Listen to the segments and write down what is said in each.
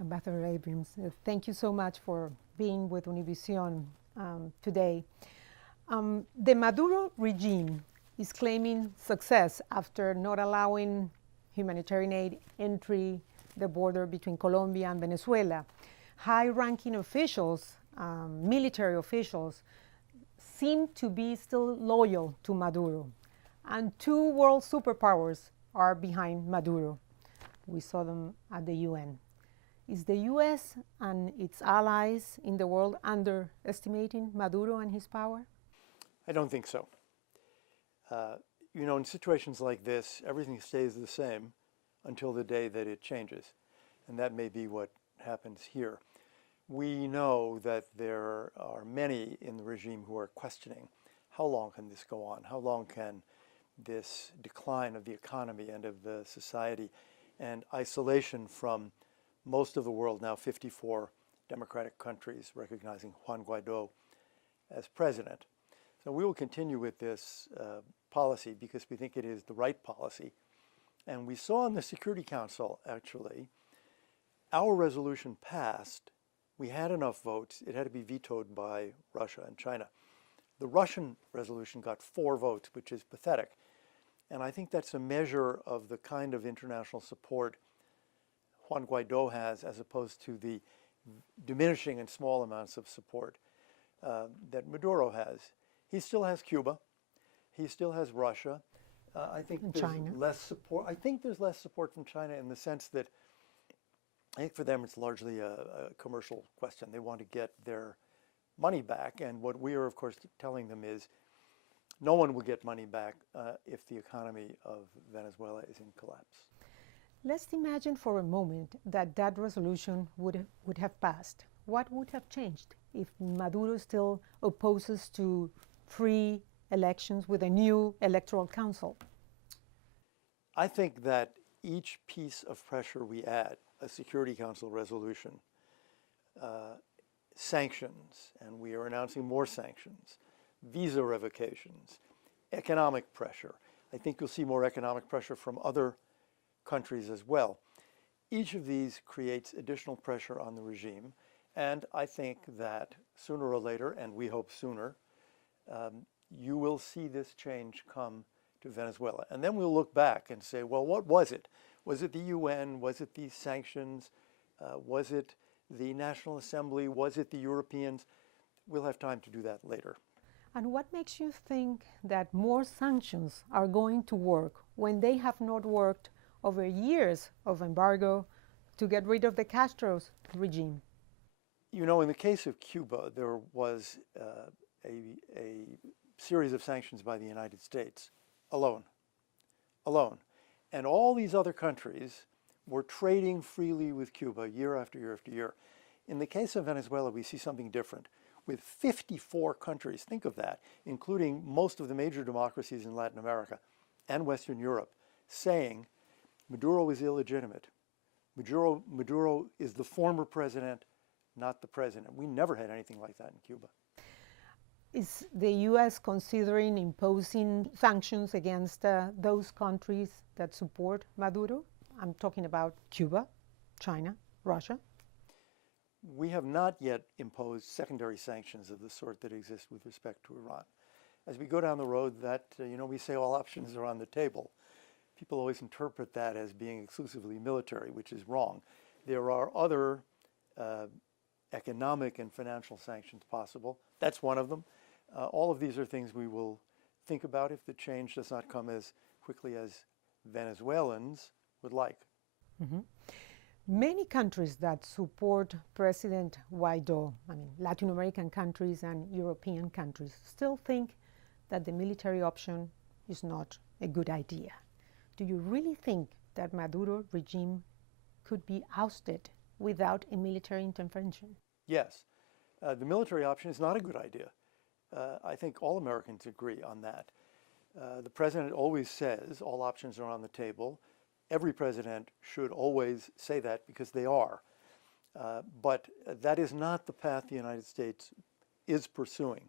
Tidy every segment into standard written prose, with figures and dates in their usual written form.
Ambassador Abrams, thank you so much for being with Univision today. The Maduro regime is claiming success after not allowing humanitarian aid entry the border between Colombia and Venezuela. High-ranking officials, military officials, seem to be still loyal to Maduro. And two world superpowers are behind Maduro. We saw them at the UN. Is the US and its allies in the world underestimating Maduro and his power? I don't think so. In situations like this, everything stays the same until the day that it changes. And that may be what happens here. We know that there are many in the regime who are questioning, how long can this go on? How long can this decline of the economy and of the society and isolation from most of the world, now 54 democratic countries recognizing Juan Guaido as president. So we will continue with this policy because we think it is the right policy. And we saw in the Security Council, actually, our resolution passed. We had enough votes. It had to be vetoed by Russia and China. The Russian resolution got 4 votes, which is pathetic. And I think that's a measure of the kind of international support Juan Guaido has, as opposed to the diminishing and small amounts of support that Maduro has. He still has Cuba. He still has Russia. I think there's China. less support. I think there's less support from China in the sense that I think for them it's largely a commercial question. They want to get their money back. And what we are, of course, telling them is no one will get money back if the economy of Venezuela is in collapse. Let's imagine for a moment that that resolution would have passed. What would have changed if Maduro still opposes to free elections with a new electoral council? I think that each piece of pressure we add, a Security Council resolution, sanctions, and we are announcing more sanctions, visa revocations, economic pressure. I think you'll see more economic pressure from other countries as well. Each of these creates additional pressure on the regime, and I think that sooner or later, and we hope sooner, you will see this change come to Venezuela. And then we'll look back and say, well, what was it? Was it the UN? Was it these sanctions? Was it the National Assembly? Was it the Europeans? We'll have time to do that later. And what makes you think that more sanctions are going to work when they have not worked over years of embargo to get rid of the Castro's regime? You know, in the case of Cuba, there was a series of sanctions by the United States alone. And all these other countries were trading freely with Cuba year after year after year. In the case of Venezuela, we see something different. With 54 countries, think of that, including most of the major democracies in Latin America and Western Europe, saying Maduro is illegitimate. Maduro is the former president, not the president. We never had anything like that in Cuba. Is the U.S. considering imposing sanctions against those countries that support Maduro? I'm talking about Cuba, China, Russia. We have not yet imposed secondary sanctions of the sort that exist with respect to Iran. As we go down the road, that we say all options are on the table. People always interpret that as being exclusively military, which is wrong. There are other economic and financial sanctions possible. That's one of them. All of these are things we will think about if the change does not come as quickly as Venezuelans would like. Mm-hmm. Many countries that support President Guaido, Latin American countries and European countries, still think that the military option is not a good idea. Do you really think that Maduro regime could be ousted without a military intervention? Yes. The military option is not a good idea. I think all Americans agree on that. The president always says all options are on the table. Every president should always say that because they are. But that is not the path the United States is pursuing.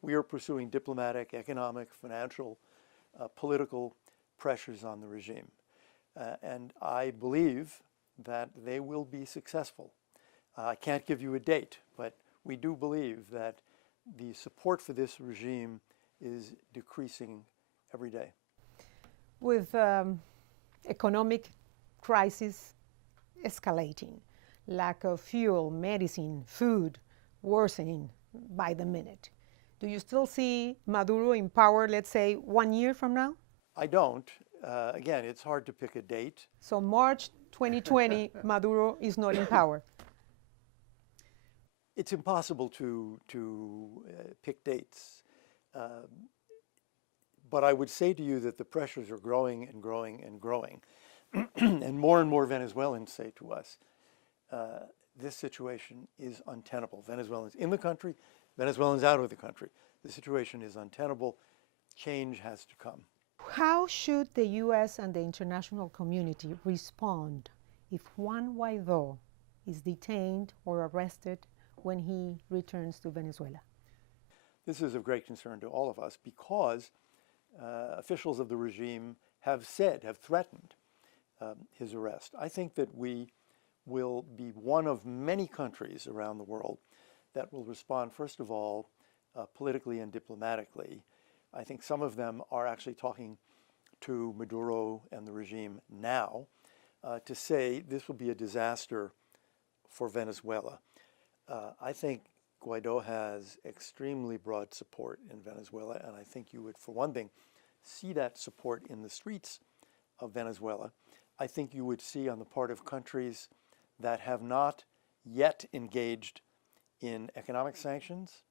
We are pursuing diplomatic, economic, financial, political pressures on the regime. And I believe that they will be successful. I can't give you a date, but we do believe that the support for this regime is decreasing every day. With economic crisis escalating, lack of fuel, medicine, food worsening by the minute, do you still see Maduro in power, let's say, 1 year from now? I don't. Again, it's hard to pick a date. So March 2020, Maduro is not in power. It's impossible to pick dates. But I would say to you that the pressures are growing and growing and growing. And more Venezuelans say to us, this situation is untenable. Venezuelans in the country, Venezuelans out of the country. The situation is untenable. Change has to come. How should the U.S. and the international community respond if Juan Guaidó is detained or arrested when he returns to Venezuela? This is of great concern to all of us because officials of the regime have threatened his arrest. I think that we will be one of many countries around the world that will respond, first of all, politically and diplomatically. I think some of them are actually talking to Maduro and the regime now to say this will be a disaster for Venezuela. I think Guaidó has extremely broad support in Venezuela, and I think you would, for one thing, see that support in the streets of Venezuela. I think you would see on the part of countries that have not yet engaged in economic sanctions,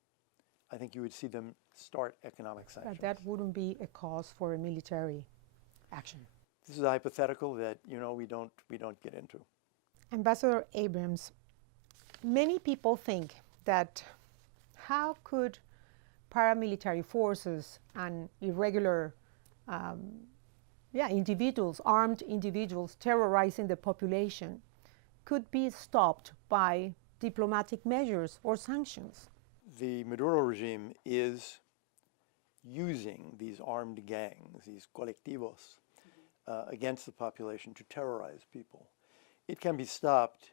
I think you would see them start economic sanctions. But that wouldn't be a cause for a military action. This is a hypothetical that, we don't get into. Ambassador Abrams, many people think that how could paramilitary forces and irregular individuals, armed individuals terrorizing the population could be stopped by diplomatic measures or sanctions? The Maduro regime is using these armed gangs, these colectivos, against the population to terrorize people. It can be stopped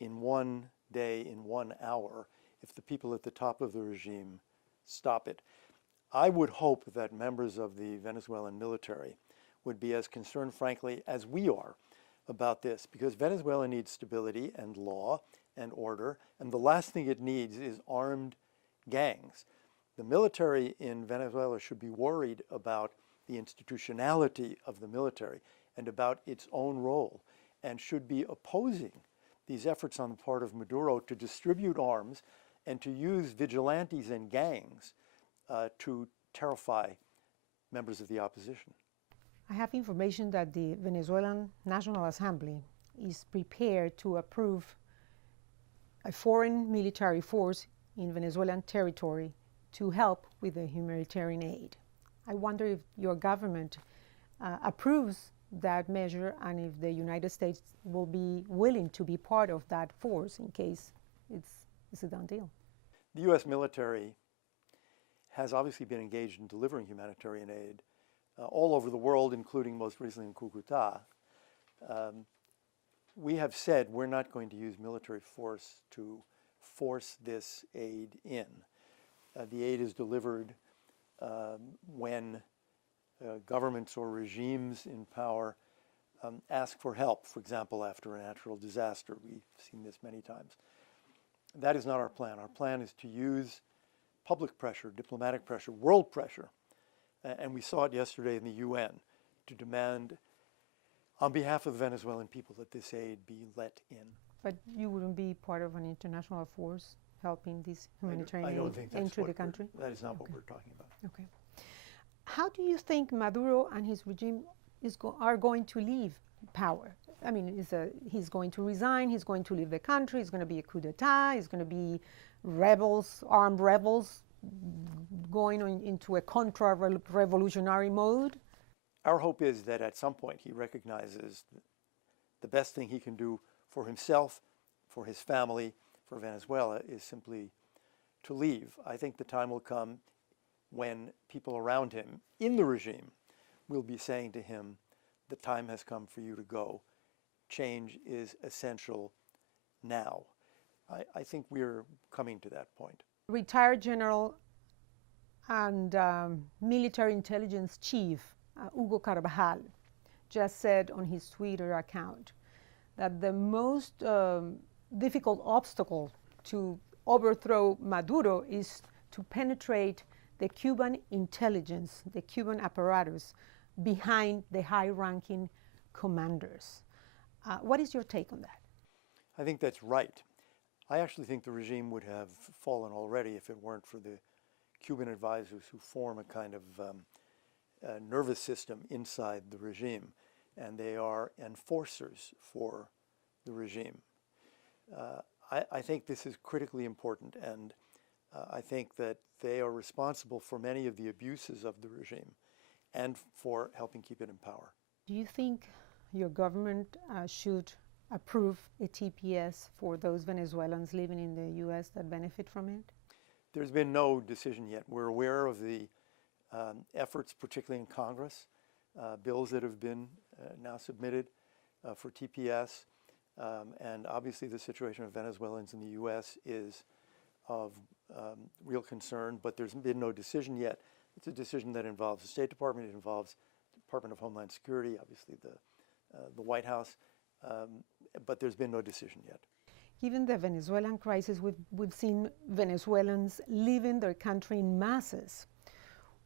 in 1 day, in 1 hour, if the people at the top of the regime stop it. I would hope that members of the Venezuelan military would be as concerned, frankly, as we are about this, because Venezuela needs stability and law and order, and the last thing it needs is armed gangs. The military in Venezuela should be worried about the institutionality of the military and about its own role, and should be opposing these efforts on the part of Maduro to distribute arms and to use vigilantes and gangs to terrify members of the opposition. I have information that the Venezuelan National Assembly is prepared to approve a foreign military force in Venezuelan territory to help with the humanitarian aid. I wonder if your government approves that measure and if the United States will be willing to be part of that force in case it's a done deal. The U.S. military has obviously been engaged in delivering humanitarian aid all over the world, including most recently in Cucuta. We have said we're not going to use military force to force this aid in. The aid is delivered when governments or regimes in power ask for help, for example, after a natural disaster. We've seen this many times. That is not our plan. Our plan is to use public pressure, diplomatic pressure, world pressure, and we saw it yesterday in the UN, to demand on behalf of the Venezuelan people that this aid be let in. But you wouldn't be part of an international force helping this humanitarian aid enter the country? That is not what we're talking about. Okay. How do you think Maduro and his regime are going to leave power? I mean, he's going to resign, he's going to leave the country, it's going to be a coup d'etat, it's going to be rebels, armed rebels going into a contra-revolutionary mode? Our hope is that at some point he recognizes the best thing he can do for himself, for his family, for Venezuela is simply to leave. I think the time will come when people around him in the regime will be saying to him, the time has come for you to go. change is essential now. I think we're coming to that point. Retired General and military intelligence chief Hugo Carvajal just said on his Twitter account that the most difficult obstacle to overthrow Maduro is to penetrate the Cuban intelligence, the Cuban apparatus behind the high-ranking commanders. What is your take on that? I think that's right. I actually think the regime would have fallen already if it weren't for the Cuban advisors who form a kind of nervous system inside the regime, and they are enforcers for the regime. I think this is critically important, and I think that they are responsible for many of the abuses of the regime and for helping keep it in power. Do you think your government should approve a TPS for those Venezuelans living in the U.S. that benefit from it? There's been no decision yet. We're aware of the efforts, particularly in Congress, bills that have been now submitted for TPS. And obviously the situation of Venezuelans in the U.S. is of real concern, but there's been no decision yet. It's a decision that involves the State Department, it involves the Department of Homeland Security, obviously the White House, but there's been no decision yet. Given the Venezuelan crisis, we've seen Venezuelans leaving their country in masses.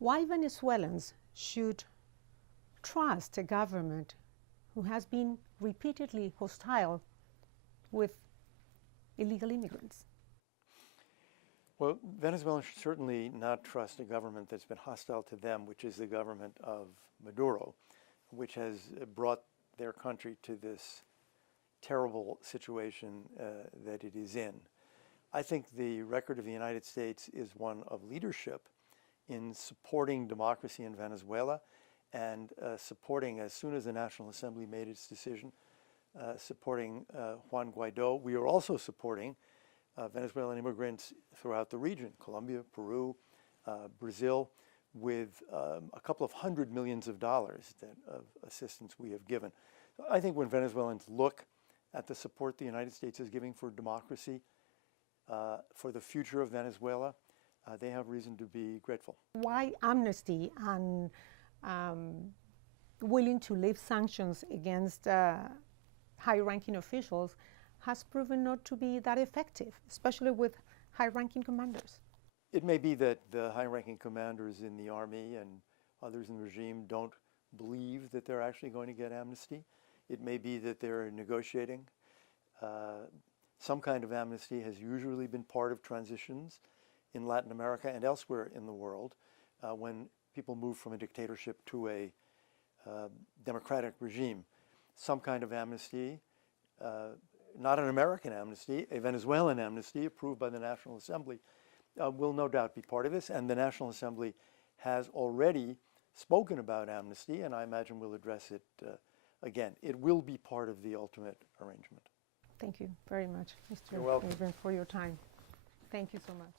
Why Venezuelans should trust a government who has been repeatedly hostile with illegal immigrants? Well, Venezuelans should certainly not trust a government that's been hostile to them, which is the government of Maduro, which has brought their country to this terrible situation that it is in. I think the record of the United States is one of leadership in supporting democracy in Venezuela and supporting, as soon as the National Assembly made its decision, supporting Juan Guaido. We are also supporting Venezuelan immigrants throughout the region, Colombia, Peru, Brazil, with a couple of $100 million of assistance we have given. I think when Venezuelans look at the support the United States is giving for democracy, for the future of Venezuela, they have reason to be grateful. Why amnesty and willing to lift sanctions against high-ranking officials has proven not to be that effective, especially with high-ranking commanders? It may be that the high-ranking commanders in the army and others in the regime don't believe that they're actually going to get amnesty. It may be that they're negotiating. Some kind of amnesty has usually been part of transitions in Latin America and elsewhere in the world when people move from a dictatorship to a democratic regime. Some kind of amnesty, not an American amnesty, a Venezuelan amnesty approved by the National Assembly, will no doubt be part of this, and the National Assembly has already spoken about amnesty, and I imagine will address it again. It will be part of the ultimate arrangement. Thank you very much, Mr. You're welcome. Abrams, for your time. Thank you so much.